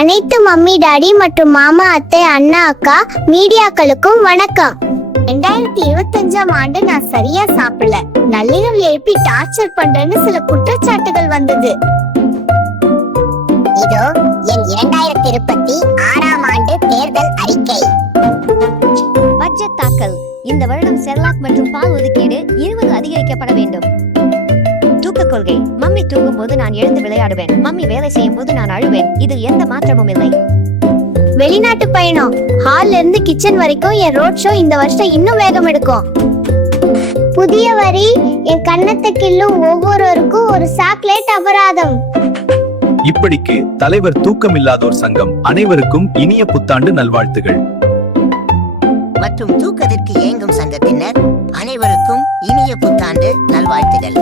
அனைத்து mummy daddy மற்றும் மாமா அத்தை அண்ணா அக்கா மீடியாக்களுக்கும் வணக்கம். 2025ஆம் ஆண்டு நான் சரியா சாப்பிடல, நள்ளிரவு எழுப்பி டார்ச்சர் பண்றேன்னு சில குற்றச்சாட்டுகள் வந்தது. இதோ என் 2026ஆம் ஆண்டு தேர்தல் அறிக்கை. பட்ஜெட் தாக்கல். இந்த வருடம் செர்லாக் மற்றும் பால் ஒதுக்கீடு 20 அதிகரிக்கப்பட வேண்டும். தூக்கக் கொள்கை. மம்மி தூங்கும் போது நான் எழுந்து விளையாடுவேன், மம்மி வேலை செய்யும் போது நான் அழுவேன். இதில் எந்த மாற்றமும் இல்லை. வெளிநாட்டு பயணம். ஹால்ல இருந்து கிச்சன் வரைக்கும் என் ரோட் ஷோ இந்த வருஷம் இன்னும் வேகம் எடுக்கும். புதிய வரி. என் கன்னத்தை கிள்ளும் ஒவ்வொருவருக்கும் ஒரு சாக்லேட் அபராதம். இப்படிக்கு தலைவர் தூக்கமில்லாதோர் சங்கம் அனைவருக்கும் இனிய புத்தாண்டு நல்வாழ்த்துகள். மற்றும் தூக்கத்திற்கு ஏங்கும் சங்கத்தினர் அனைவருக்கும் இனிய புத்தாண்டு நல்வாழ்த்துகள்.